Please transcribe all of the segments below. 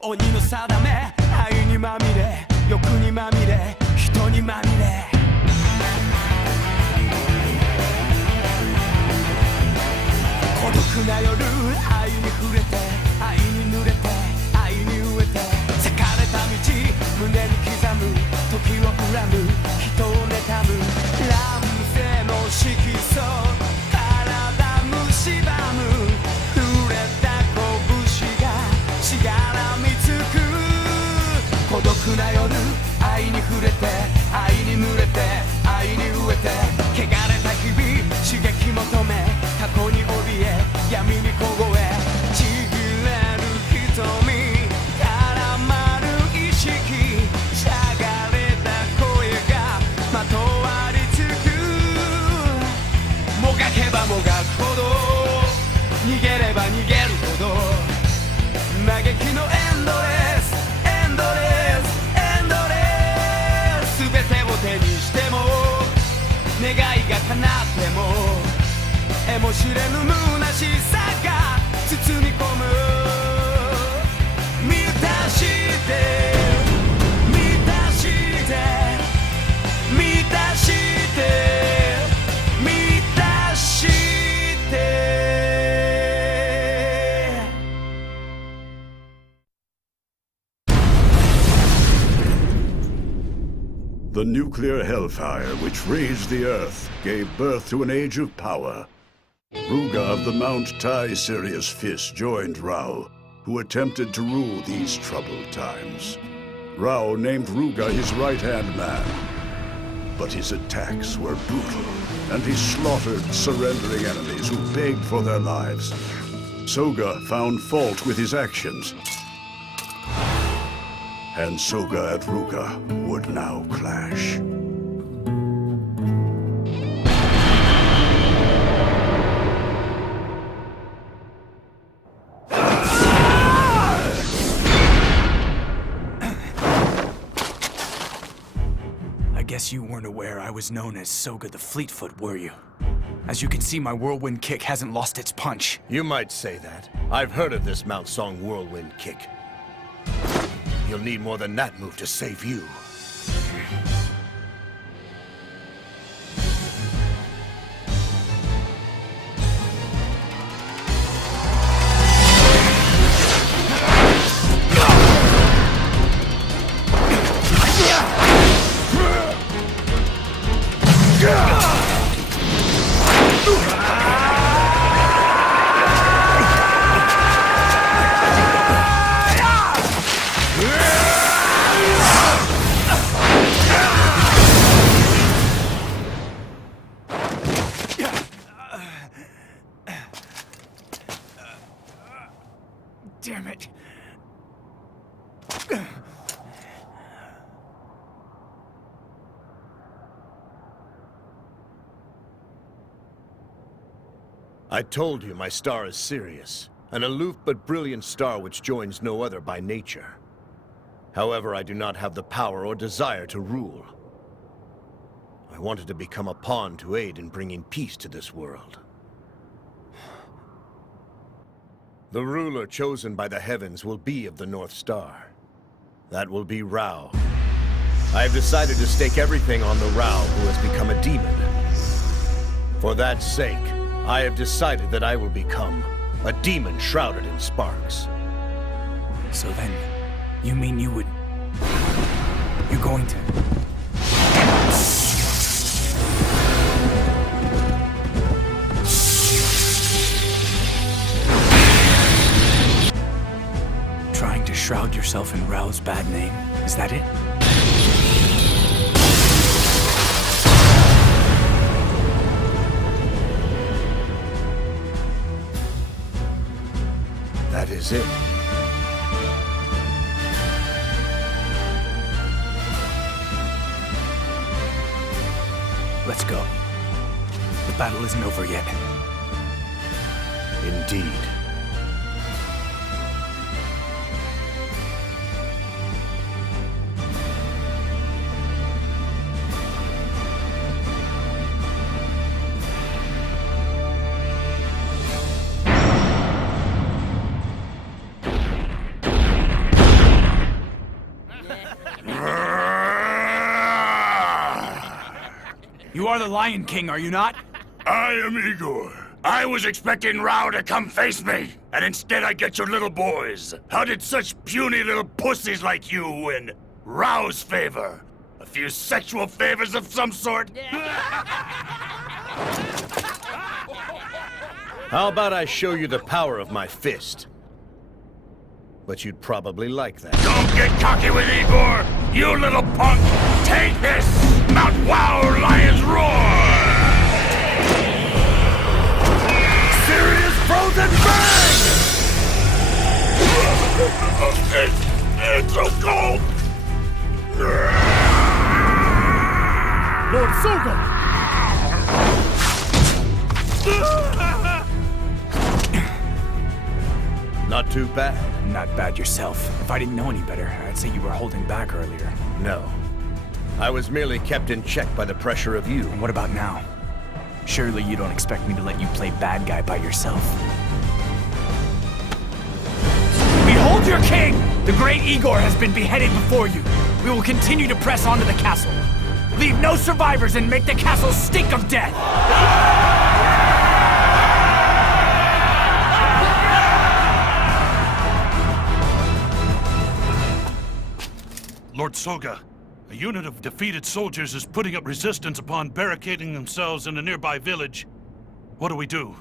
鬼の定め愛にまみれ欲にまみれ人にまみれ孤独な夜愛に触れて愛に濡れて愛に飢えて裂かれた道胸に刻む時を恨む人を妬む乱世の色素体蝕む触れた拳がしがらみつく孤独な夜愛に触れて愛に濡れて愛に飢えて汚れた日々刺激求め過去に怯え闇に凍えちぎれる瞳絡まる意識しゃがれた声がまとわりつくもがけばもがくほど逃げれば逃げるほど嘆きのエンドレスエンドレスエンドレス全てを手にしても願いが叶っても得も知れぬ虚しさが包み込む満たして満たして満たして満たして The nuclear hellfire which raged the earth gave birth to an age of power. Ruga of the Mount Tai Sirius Fist joined Rao, who attempted to rule these troubled times. Rao named Ruga his right-hand man, but his attacks were brutal, and he slaughtered surrendering enemies who begged for their lives. Soga found fault with his actions, and Soga and Ruga would now clash. I guess you weren't aware I was known as Soga the Fleetfoot, were you? As you can see, my whirlwind kick hasn't lost its punch. You might say that. I've heard of this Mount Song whirlwind kick. You'll need more than that move to save you. Damn it. I told you my star is Sirius, an aloof but brilliant star which joins no other by nature. However, I do not have the power or desire to rule. I wanted to become a pawn to aid in bringing peace to this world. The ruler chosen by the heavens will be of the North Star. That will be Rao. I have decided to stake everything on the Rao who has become a demon. For that sake, I have decided that I will become a demon shrouded in sparks. So then, you mean you would... You're going to... Trying to shroud yourself in Rao's bad name? Is that it? That is it. Let's go. The battle isn't over yet. Indeed. You are the Lion King, are you not? I am Igor. I was expecting Rao to come face me, and instead I get your little boys. How did such puny little pussies like you win Rao's favor? A few sexual favors of some sort? How about I show you the power of my fist? But you'd probably like that. Don't get cocky with Igor, you little punk! Take this, Mount Wow Lion's Roar! Serious frozen bang! It's so cold! Lord Soga! Not too bad. Not bad yourself. If I didn't know any better, I'd say you were holding back earlier. No. I was merely kept in check by the pressure of you. And what about now? Surely you don't expect me to let you play bad guy by yourself. Behold your king! The great Igor has been beheaded before you. We will continue to press on to the castle. Leave no survivors and make the castle stink of death! Lord Soga, a unit of defeated soldiers is putting up resistance upon barricading themselves in a nearby village. What do we do?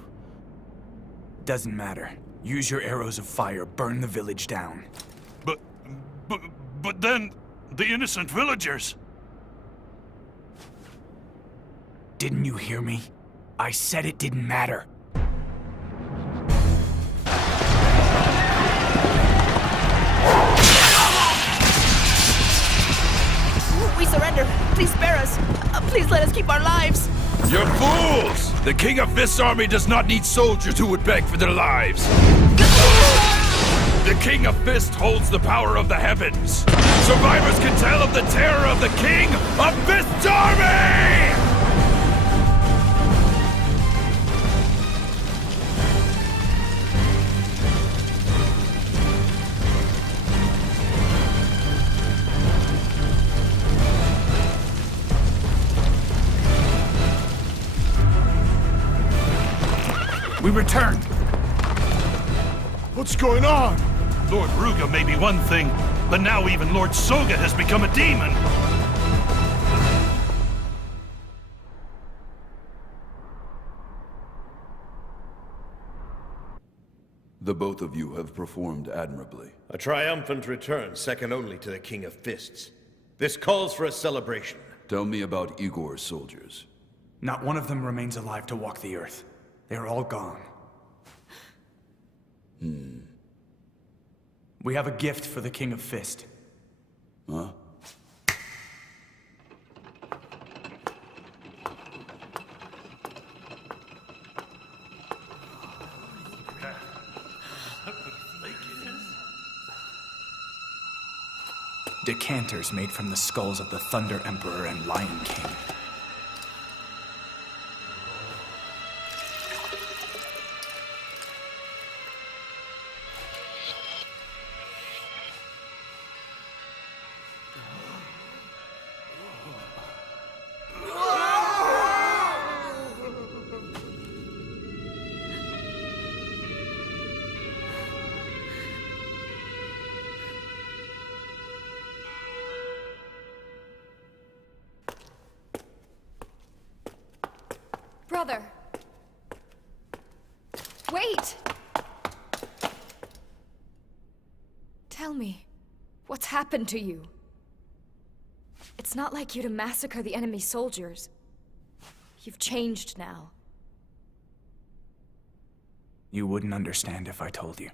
Doesn't matter. Use your arrows of fire, burn the village down. But then, the innocent villagers. Didn't you hear me? I said it didn't matter. We surrender. Please spare us. Please let us keep our lives. You're fools! The King of Fist's army does not need soldiers who would beg for their lives. The King of Fist holds the power of the heavens. Survivors can tell of the terror of the King of Fist's army! We returned. What's going on? Lord Ruga may be one thing, but now even Lord Soga has become a demon. The both of you have performed admirably. A triumphant return, second only to the King of Fists. This calls for a celebration. Tell me about Igor's soldiers. Not one of them remains alive to walk the earth. They are all gone. We have a gift for the King of Fist. Huh? Decanters made from the skulls of the Thunder Emperor and Lion King. Brother! Wait! Tell me, what's happened to you? It's not like you to massacre the enemy soldiers. You've changed now. You wouldn't understand if I told you.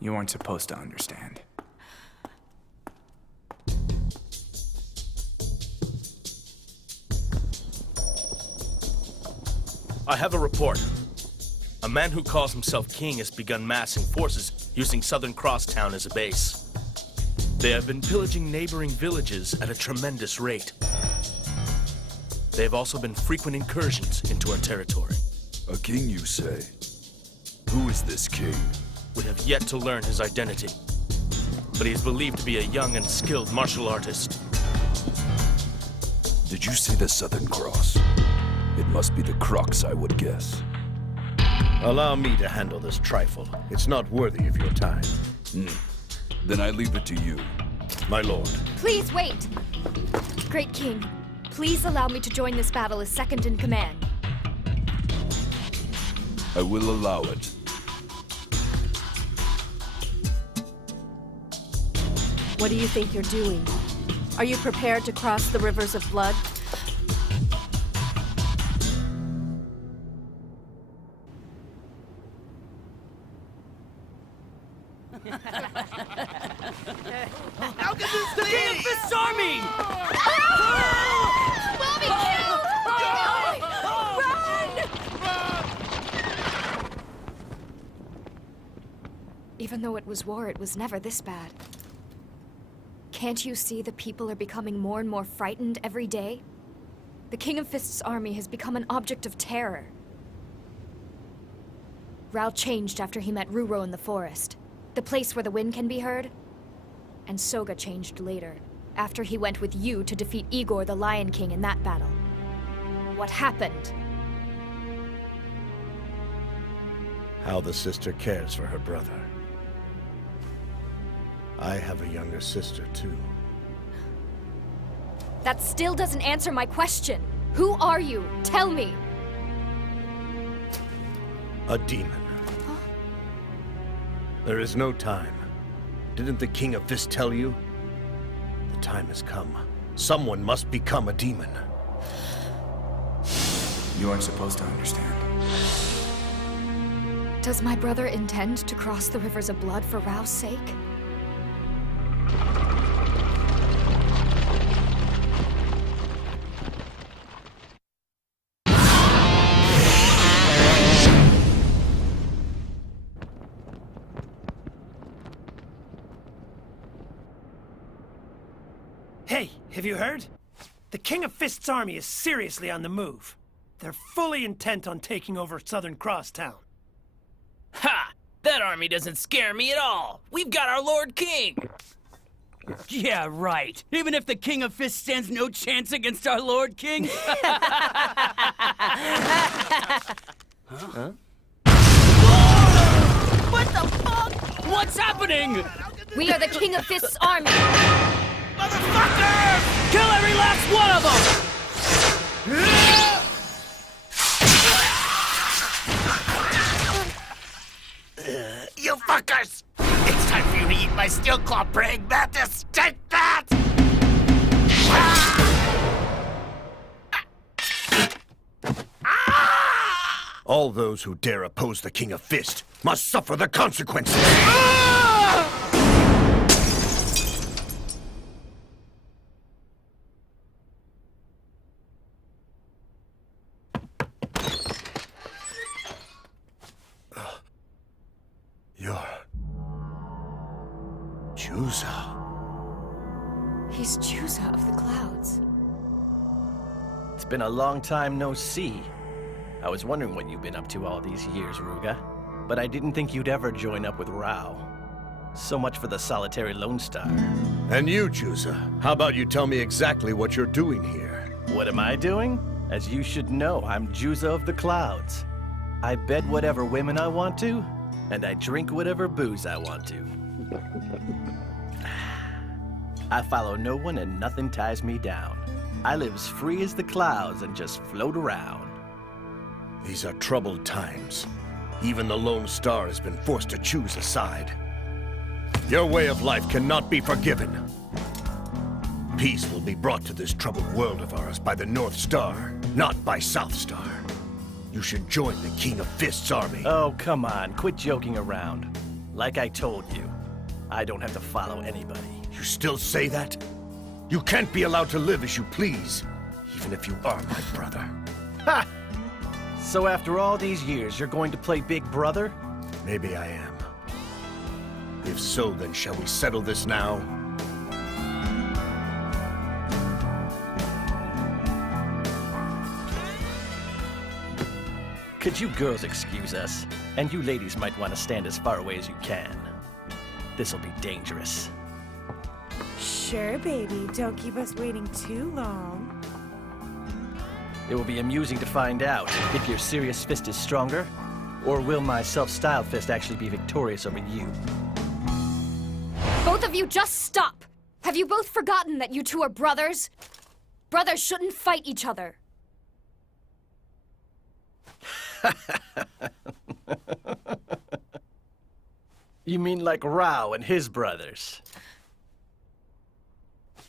You weren't supposed to understand. I have a report. A man who calls himself king has begun massing forces using Southern Crosstown as a base. They have been pillaging neighboring villages at a tremendous rate. They have also been frequent incursions into our territory. A king, you say? Who is this king? We have yet to learn his identity. but he's believed to be a young and skilled martial artist. Did you see the Southern Cross? It must be the Crux, I would guess. Allow me to handle this trifle. It's not worthy of your time. Then I leave it to you. My lord. Please wait! Great King, please allow me to join this battle as second in command. I will allow it. What do you think you're doing? Are you prepared to cross the rivers of blood? How can this be? The King of Fist's army! Mommy, Run! Even though it was war, it was never this bad. Can't you see the people are becoming more and more frightened every day? The King of Fist's army has become an object of terror. Rao changed after he met Ruro in the forest, the place where the wind can be heard. And Soga changed later, after he went with you to defeat Igor the Lion King in that battle. What happened? How the sister cares for her brother. I have a younger sister, too. That still doesn't answer my question. Who are you? Tell me. A demon. Huh? There is no time. Didn't the King of Fist tell you? The time has come. Someone must become a demon. You aren't supposed to understand. Does my brother intend to cross the rivers of blood for Rao's sake? Hey, have you heard? The King of Fist's army is seriously on the move. They're fully intent on taking over Southern Crosstown. Ha! That army doesn't scare me at all. We've got our Lord King. Yeah, right. Even if the King of Fist stands no chance against our Lord King. Huh? What the fuck? What's happening? We are the King of Fist's army. Motherfuckers! Kill every last one of them! You fuckers! It's time for you to eat my steel claw praying mantis! Take that! All those who dare oppose the King of Fist must suffer the consequences! You're... Juza. He's Juza of the Clouds. It's been a long time no see. I was wondering what you've been up to all these years, Ruga. But I didn't think you'd ever join up with Rao. So much for the solitary Lone Star. And you, Juza, how about you tell me exactly what you're doing here? What am I doing? As you should know, I'm Juza of the Clouds. I bed whatever women I want to, and I drink whatever booze I want to. I follow no one and nothing ties me down. I live as free as the clouds and just float around. These are troubled times. Even the Lone Star has been forced to choose a side. Your way of life cannot be forgiven. Peace will be brought to this troubled world of ours by the North Star, not by South Star. You should join the King of Fist's army. Oh, come on, quit joking around. Like I told you, I don't have to follow anybody. You still say that? You can't be allowed to live as you please, even if you are my brother. Ha! So after all these years, you're going to play Big Brother? Maybe I am. If so, then shall we settle this now? Could you girls excuse us? And you ladies might want to stand as far away as you can. This'll be dangerous. Sure, baby. Don't keep us waiting too long. It will be amusing to find out if your serious fist is stronger, or will my self-styled fist actually be victorious over you? Both of you just stop! Have you both forgotten that you two are brothers? Brothers shouldn't fight each other. You mean like Rao and his brothers?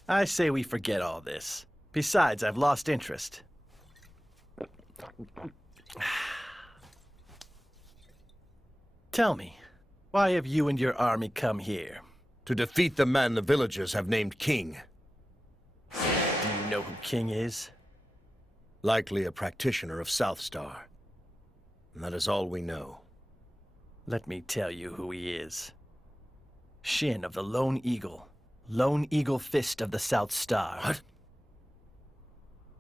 I say we forget all this. Besides, I've lost interest. Tell me, why have you and your army come here? To defeat the man the villagers have named King. Do you know who King is? Likely a practitioner of Southstar. And that is all we know. Let me tell you who he is. Shin of the Lone Eagle. Lone Eagle Fist of the South Star. What?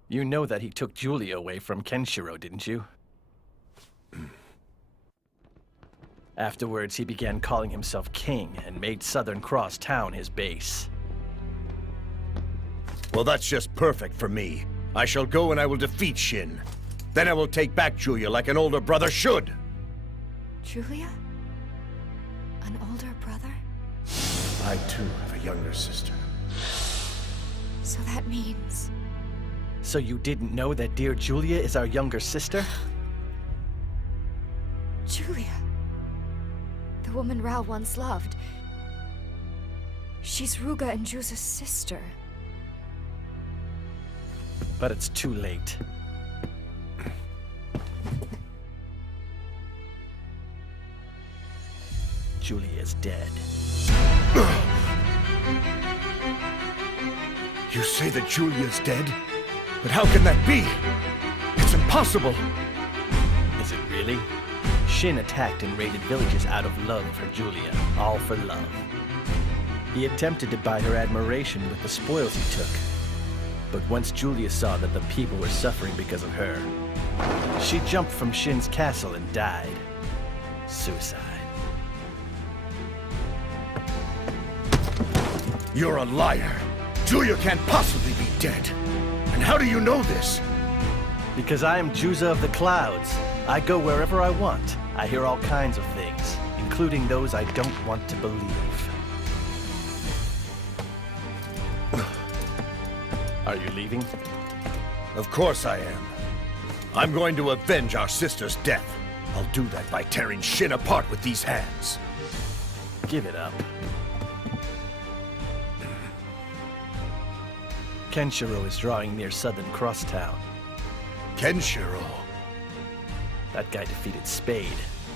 You know that he took Julia away from Kenshiro, didn't you? Afterwards, he began calling himself King and made Southern Cross Town his base. Well, that's just perfect for me. I shall go and I will defeat Shin. Then I will take back Julia like an older brother should. Julia? An older brother? I too have a younger sister. So that means... So you didn't know that dear Julia is our younger sister? Julia. The woman Rao once loved. She's Ruga and Juza's sister. But it's too late. Julia is dead. You say that Julia's dead? But how can that be? It's impossible! Is it really? Shin attacked and raided villages out of love for Julia, all for love. He attempted to buy her admiration with the spoils he took. But once Julia saw that the people were suffering because of her, she jumped from Shin's castle and died. Suicide. You're a liar! Julia can't possibly be dead! And how do you know this? Because I am Juza of the Clouds. I go wherever I want. I hear all kinds of things, including those I don't want to believe. Are you leaving? Of course I am. I'm going to avenge our sister's death. I'll do that by tearing Shin apart with these hands. Give it up. Kenshiro is drawing near Southern Cross Town. Kenshiro? That guy defeated Spade.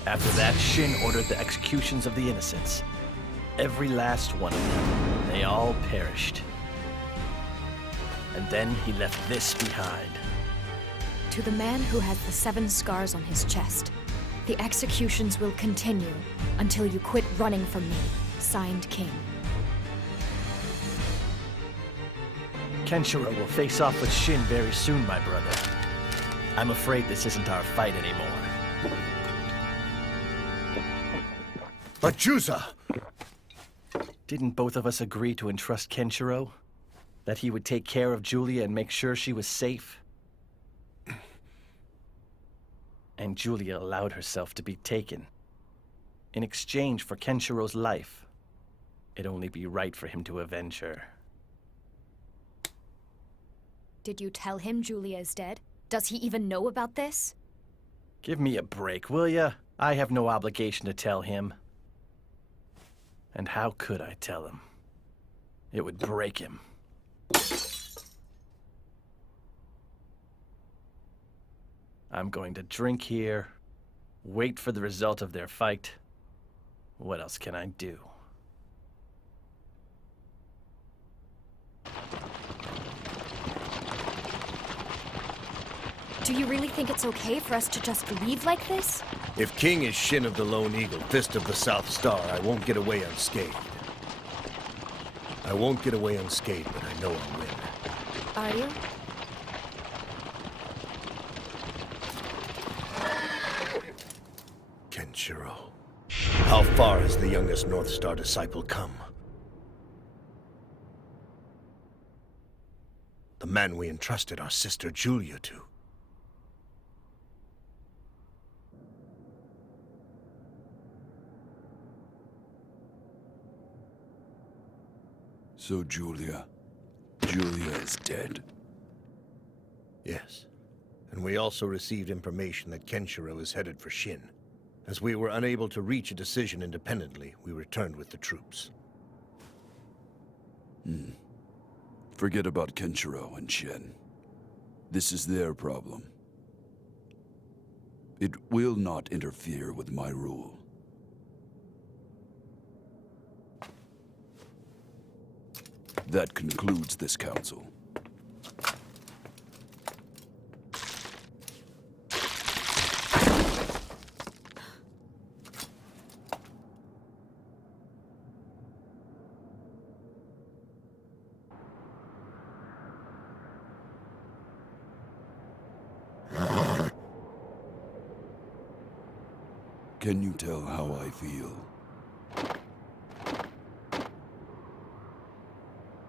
After that, Shin ordered the executions of the innocents. Every last one of them. They all perished. And then he left this behind. To the man who has the 7 scars on his chest, the executions will continue until you quit running from me. Signed, King. Kenshiro will face off with Shin very soon, my brother. I'm afraid this isn't our fight anymore. But Juza! Didn't both of us agree to entrust Kenshiro? That he would take care of Julia and make sure she was safe? And Julia allowed herself to be taken. In exchange for Kenshiro's life, it'd only be right for him to avenge her. Did you tell him Julia is dead? Does he even know about this? Give me a break, will ya? I have no obligation to tell him. And how could I tell him? It would break him. I'm going to drink here, wait for the result of their fight. What else can I do? Do you really think it's okay for us to just leave like this? If King is Shin of the Lone Eagle, Fist of the South Star, I won't get away unscathed. I won't get away unscathed, but I know I'll win. Are you? Kenshiro. How far has the youngest North Star disciple come? The man we entrusted our sister Julia to. So Julia is dead? Yes. And we also received information that Kenshiro is headed for Shin. As we were unable to reach a decision independently, we returned with the troops. Forget about Kenshiro and Shin. This is their problem. It will not interfere with my rule. That concludes this council. Can you tell how I feel?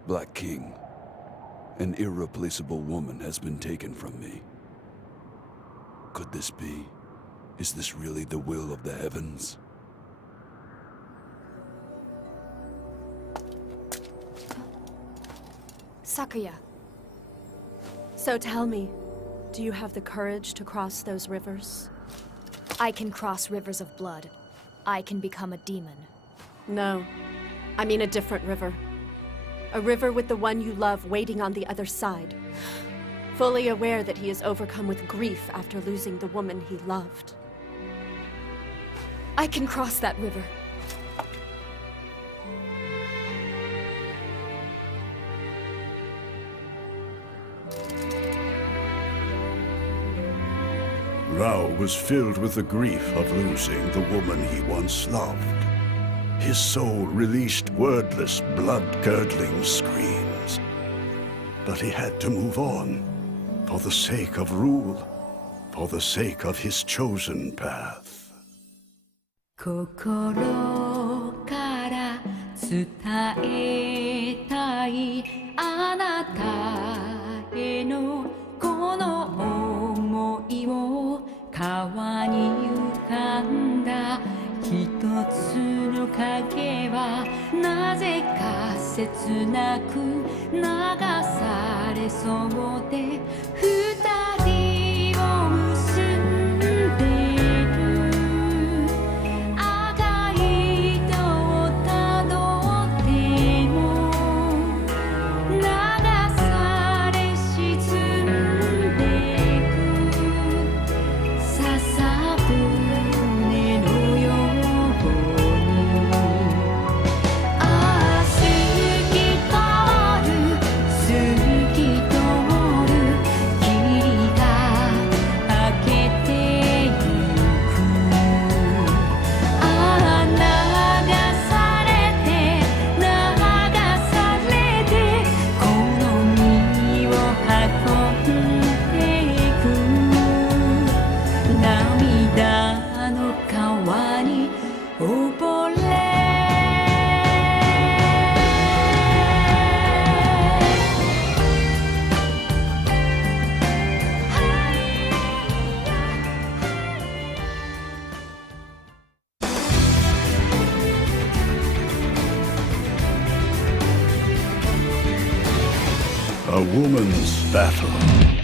Black King, an irreplaceable woman has been taken from me. Could this be? Is this really the will of the heavens? Sakuya. So tell me, do you have the courage to cross those rivers? I can cross rivers of blood. I can become a demon. No, I mean a different river. A river with the one you love waiting on the other side. Fully aware that he is overcome with grief after losing the woman he loved. I can cross that river. Rao was filled with the grief of losing the woman he once loved. His soul released wordless, blood-curdling screams. But he had to move on, for the sake of rule, for the sake of his chosen path. 心から伝えたいあなたへのこの想いを川に浮かんだ一つの影はなぜか切なく流されそうで二人を結んでる赤い糸をたどっても流され沈んでく笹舟のようにああ透き通る透き通る霧が明けてゆくああ流されて流されてこの身を運んでいく涙の川に溺れA woman's battle.